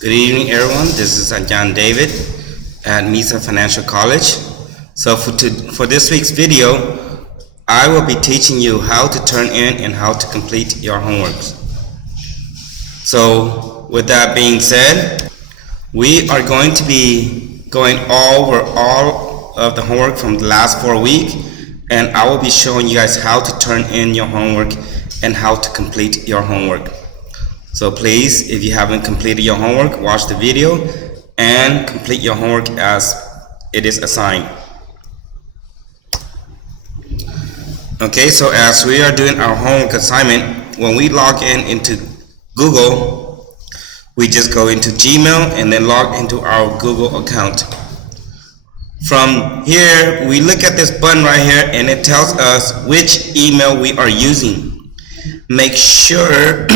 Good evening, everyone. This is John David at Mesay Financial College. So for this week's video, I will be teaching you how to turn in and how to complete your homeworks. So with that being said, we are going to be going over all of the homework from the last 4 weeks, and I will be showing you guys how to turn in your homework and how to complete your homework. So please, if you haven't completed your homework, watch the video and complete your homework as it is assigned. Okay, so as we are doing our homework assignment, when we log into Google, we just go into Gmail and then log into our Google account. From here, we look at this button right here and it tells us which email we are using. Make sure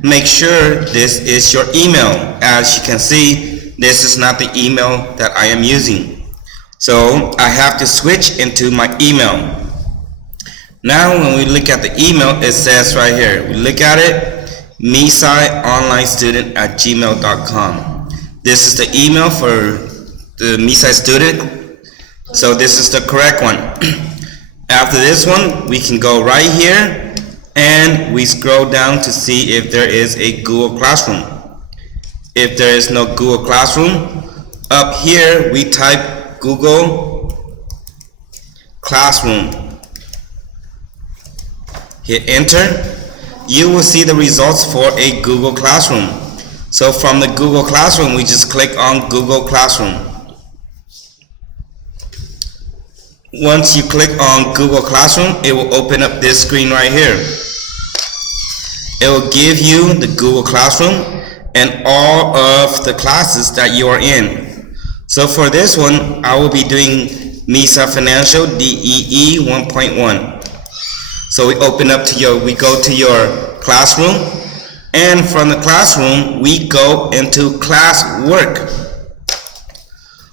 this is your email. As you can see, this is not the email that I am using. So I have to switch into my email. Now when we look at the email, it says right here, we look at it, mesayonlinestudent@gmail.com. This is the email for the Mesay student. So this is the correct one. After this one, we can go right here and we scroll down to see if there is a Google Classroom. If there is no Google Classroom, up here we type Google Classroom. Hit enter. You will see the results for a Google Classroom. So from the Google Classroom, we just click on Google Classroom. Once you click on Google Classroom, it will open up this screen right here. It will give you the Google Classroom and all of the classes that you are in. So for this one, I will be doing Mesay Financial DEE 1.1. So we go to your classroom, and from the classroom, we go into classwork.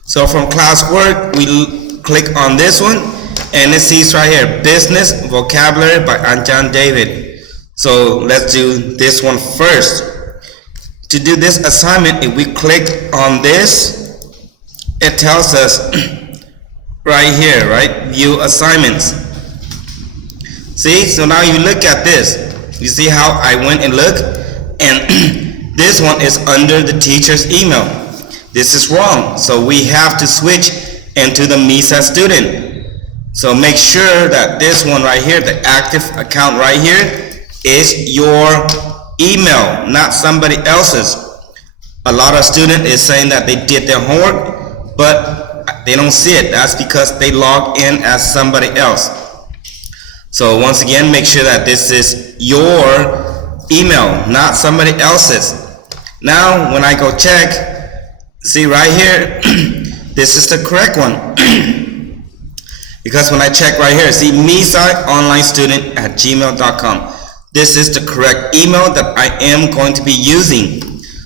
So from classwork, we click on this one, and it says right here, Business Vocabulary by John David. So let's do this one first. To do this assignment, if we click on this, it tells us right here, right? View assignments. See, so now you look at this. You see how I went and looked, and this one is under the teacher's email. This is wrong, so we have to switch into the Mesay student. So make sure that this one right here, the active account right here, is your email, not somebody else's. A lot of students is saying that they did their homework, but they don't see it. That's because they log in as somebody else. So once again, make sure that this is your email, not somebody else's. Now, when I go check, see right here, this is the correct one. Because when I check right here, see mesayonlinestudent@gmail.com. This is the correct email that I am going to be using.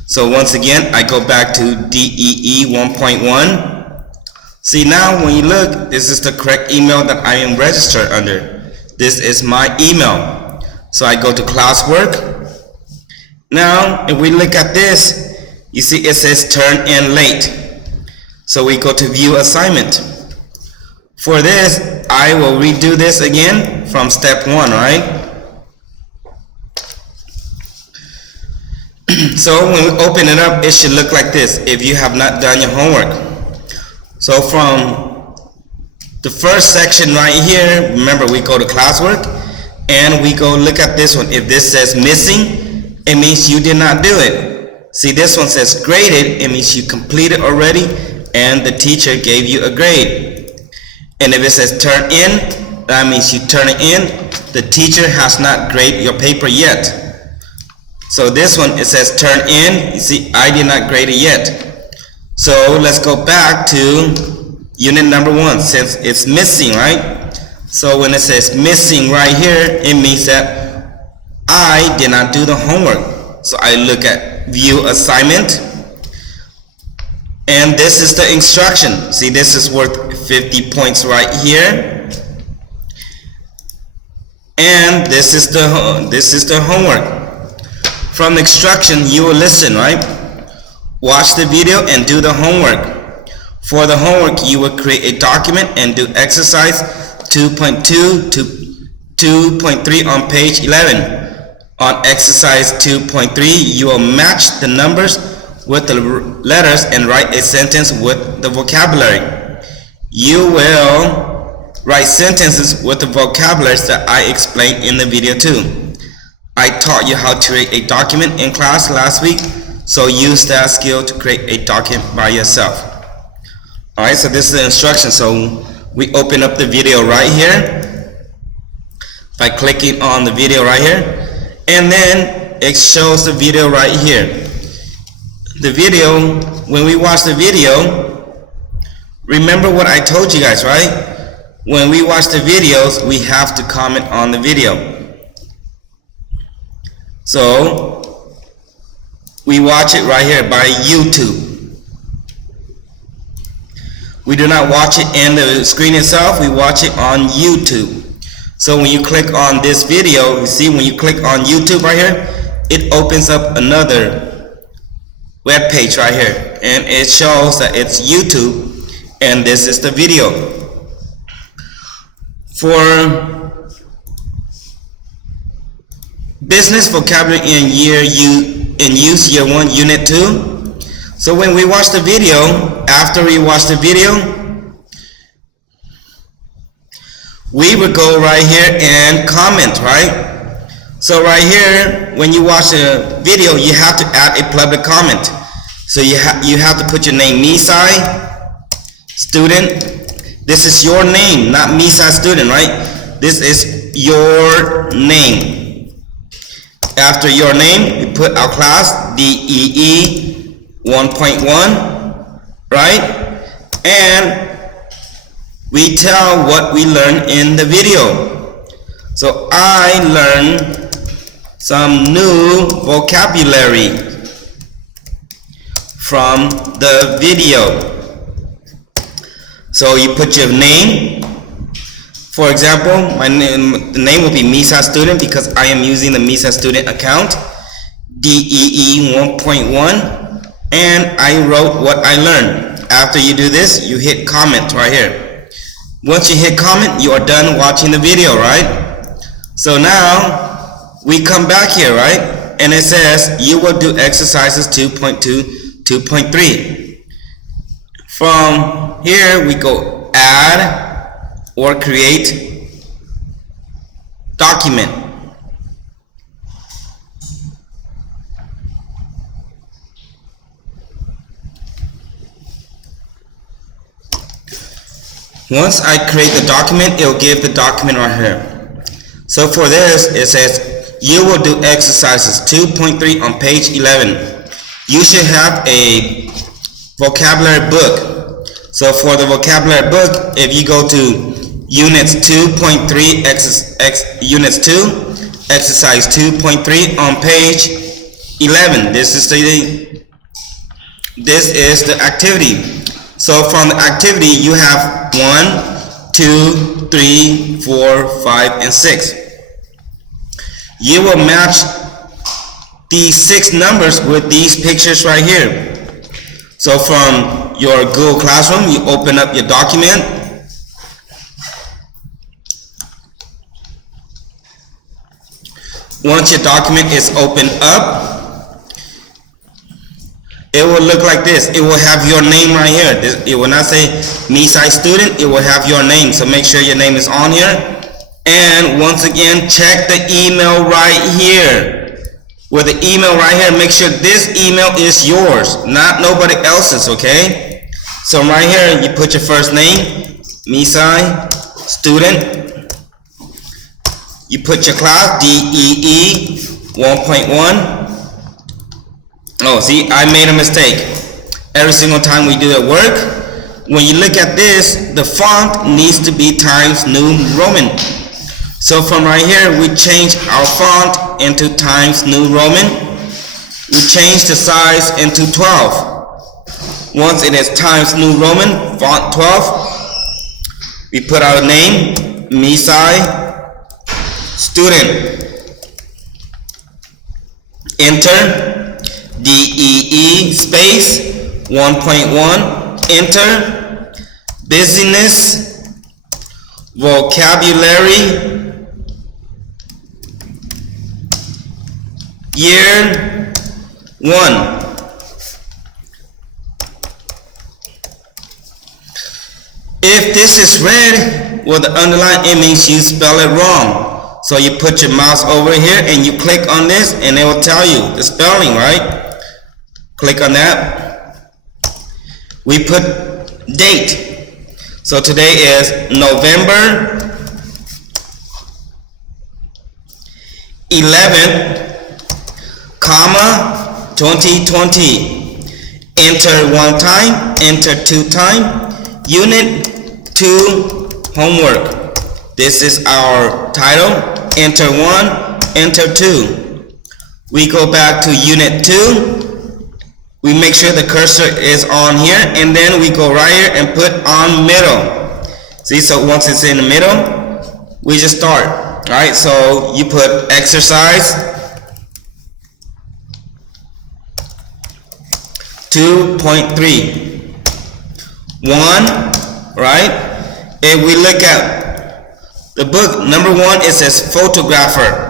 So once again, I go back to DEE 1.1. See now, when you look, this is the correct email that I am registered under. This is my email. So I go to classwork. Now, if we look at this, you see it says turn in late. So we go to view assignment. For this, I will redo this again from step 1, right? So when we open it up, it should look like this if you have not done your homework. So from the first section right here, remember we go to classwork and we go look at this one. If this says missing, it means you did not do it. See, this one says graded, it means you completed already and the teacher gave you a grade. And if it says turn in, that means you turn it in. The teacher has not graded your paper yet. So this one, it says turn in. You see, I did not grade it yet. So let's go back to unit number 1 since it's missing, right? So when it says missing right here, it means that I did not do the homework. So I look at view assignment. And this is the instruction. See, this is worth 50 points right here. And this is the homework. From the instruction, you will listen, right? watch the video and do the homework. For the homework, you will create a document and do exercise 2.2 to 2.3 on page 11. On exercise 2.3, you will match the numbers with the letters and write a sentence with the vocabulary. You will write sentences with the vocabularies that I explained in the video too. I taught you how to create a document in class last week, so use that skill to create a document by yourself. Alright, so this is the instruction. So we open up the video right here by clicking on the video right here, and then it shows the video right here. The video, when we watch the video, remember what I told you guys, right? When we watch the videos, we have to comment on the video. So we watch it right here by YouTube. We do not watch it in the screen itself, we watch it on YouTube. So when you click on this video, you see when you click on YouTube right here, it opens up another web page right here, and it shows that it's YouTube and this is the video. For business vocabulary in use year 1 unit 2, so when we watch the video, after we watch the video, we would go right here and comment, right? So right here, when you watch a video, you have to add a public comment. So you have to put your name, Mesay student. This is your name, not Mesay student, right? This is your name. After your name, we put our class, DEE 1.1, right? And we tell what we learned in the video. So I learned some new vocabulary from the video. So you put your name. For example, the name will be Mesay student because I am using the Mesay student account, DEE 1.1, and I wrote what I learned. After you do this, you hit comment right here. Once you hit comment, you are done watching the video, right? So now we come back here, right? And it says you will do exercises 2.2, 2.3. From here we go add or create document. Once I create the document, it will give the document right here. So for this, it says you will do exercises 2.3 on page 11. You should have a vocabulary book. So for the vocabulary book, if you go to Units 2.3, Units 2, Exercise 2.3 on page 11. This is the activity. So from the activity, you have 1, 2, 3, 4, 5, and 6. You will match these 6 numbers with these pictures right here. So from your Google Classroom, you open up your document. Once your document is opened up, it will look like this. It will have your name right here. It will not say Mesay student. It will have your name. So make sure your name is on here. And once again, check the email right here. With the email right here, make sure this email is yours, not nobody else's, okay? So right here, you put your first name, Mesay student. You put your class, DEE 1.1. Oh, see, I made a mistake. Every single time we do a work, when you look at this, the font needs to be Times New Roman. So from right here, we change our font into Times New Roman. We change the size into 12. Once it is Times New Roman, font 12, we put our name, Mesay student. Enter. DEE space 1.1, enter. Business vocabulary year 1. If this is red with the underline, it means you spell it wrong. So you put your mouse over here and you click on this and it will tell you the spelling, right? Click on that. We put date. So today is November 11th, comma 2020. Enter one time, enter two time. Unit 2 homework. This is our title. Enter 1, enter 2. We go back to Unit 2. We make sure the cursor is on here, and then we go right here and put on middle. See, so once it's in the middle, we just start. Alright, so you put exercise 2.3. 1, right? If we look at the book, number 1, it says photographer.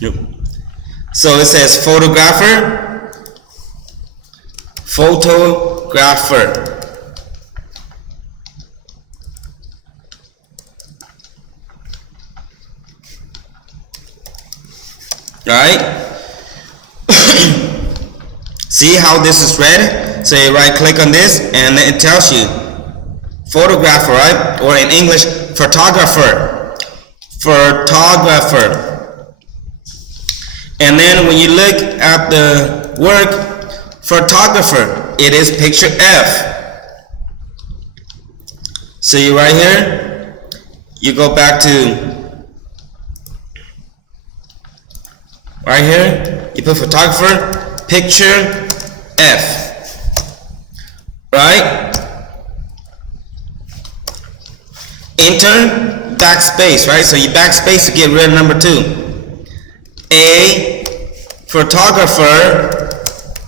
Yep. So it says photographer, photographer. Right? See how this is red? So you right click on this and it tells you photographer, right? Or in English, photographer. Photographer. And then when you look at the work, photographer, it is picture F. So you right here, you go back to right here, you put photographer, picture F. Right? Enter, backspace, right? So you backspace to get rid of number 2. A photographer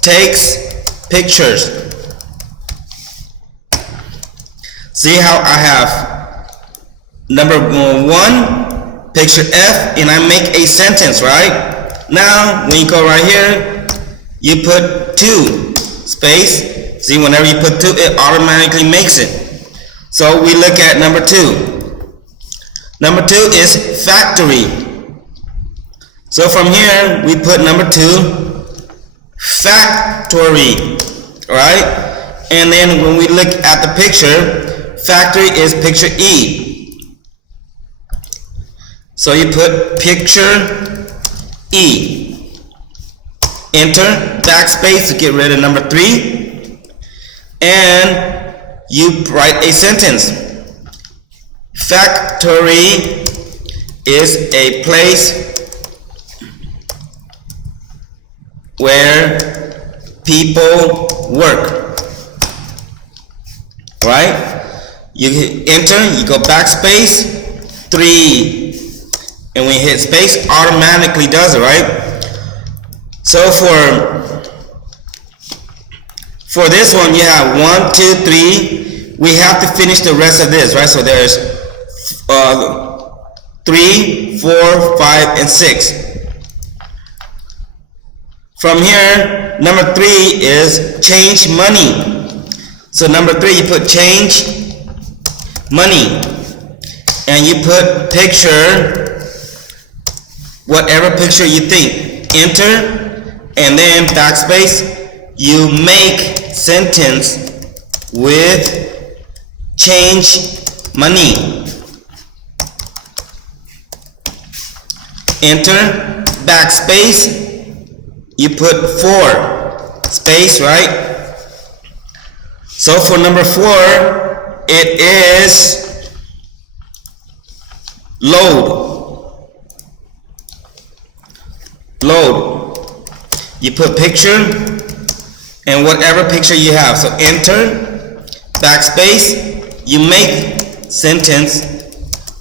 takes pictures. See how I have number 1, picture F, and I make a sentence, right? Now, when you go right here, you put 2, space. See, whenever you put 2, it automatically makes it. So we look at number 2. Number 2 is factory. So from here, we put number 2, factory, right? And then when we look at the picture, factory is picture E. So you put picture E. Enter, backspace to get rid of number 3. And you write a sentence. Factory is a place where people work. Right? You hit enter, you go backspace, 3. And when you hit space, automatically does it, right? So for this one, you have 1, 2, 3. We have to finish the rest of this, right? So there's 3, 4, 5, and 6. From here, number 3 is change money. So number 3, you put change money. And you put picture, whatever picture you think. Enter, and then backspace. You make sentence with change money. Enter, backspace, you put 4, space, right? So for number 4, it is load. Load. You put picture and whatever picture you have. So enter, backspace, you make sentence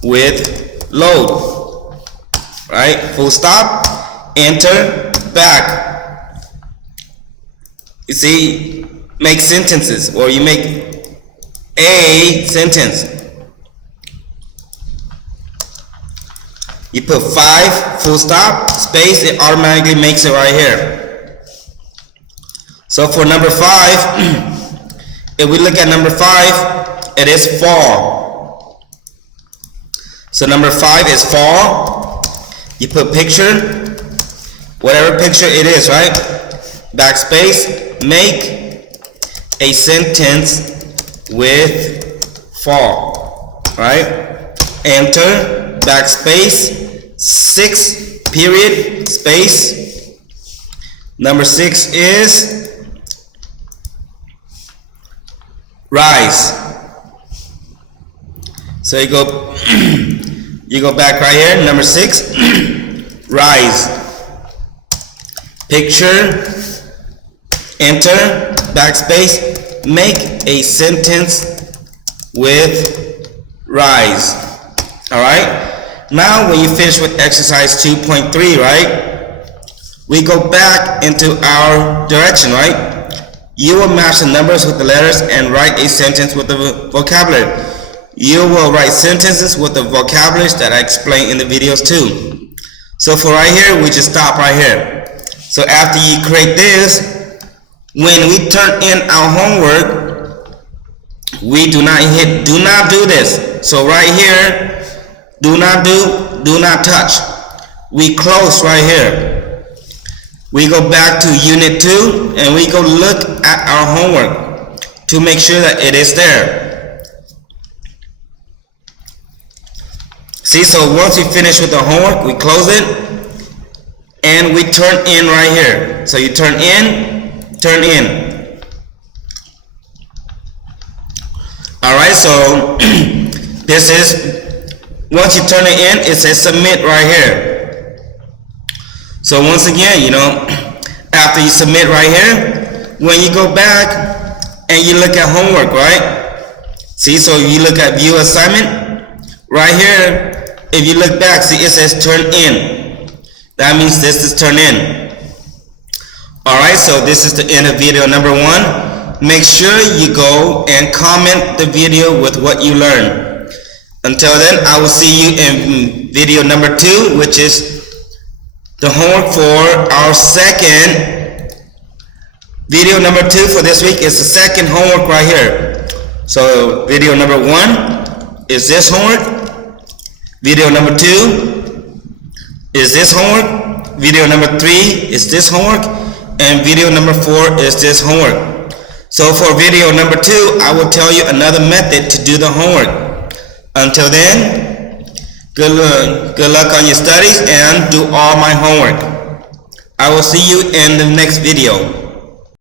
with load. Right? Full stop, enter, back. You see, make sentences, or you make a sentence. You put 5, full stop, space, it automatically makes it right here. So for number 5, if we look at number 5, it is fall. So number 5 is fall. You put picture, whatever picture it is, right? Backspace, make a sentence with fall, right? Enter, backspace, 6, period, space. Number 6 is rise. So you go back right here, number 6, rise. Picture, enter, backspace, make a sentence with rise. Alright? Now when you finish with exercise 2.3, right? We go back into our direction, right? You will match the numbers with the letters and write a sentence with the vocabulary. You will write sentences with the vocabularies that I explained in the videos too. So for right here, we just stop right here. So after you create this, when we turn in our homework, we do not do this. So right here, do not touch. We close right here. We go back to unit 2 and we go look at our homework to make sure that it is there. See, so once we finish with the homework, we close it and we turn in right here. So you turn in, turn in. Alright, so this is, once you turn it in, it says submit right here. So once again, after you submit right here, when you go back and you look at homework, right? See, so you look at view assignment, right here, if you look back, see it says turn in. That means this is turn in. Alright, so this is the end of video number 1. Make sure you go and comment the video with what you learned. Until then, I will see you in video number 2, which is the homework for our second. Video number 2 for this week is the second homework right here. So video number 1 is this homework. Video number 2 is this homework. Video number 3 is this homework. And video number 4 is this homework. So for video number 2, I will tell you another method to do the homework. Until then, good luck on your studies and do all my homework. I will see you in the next video.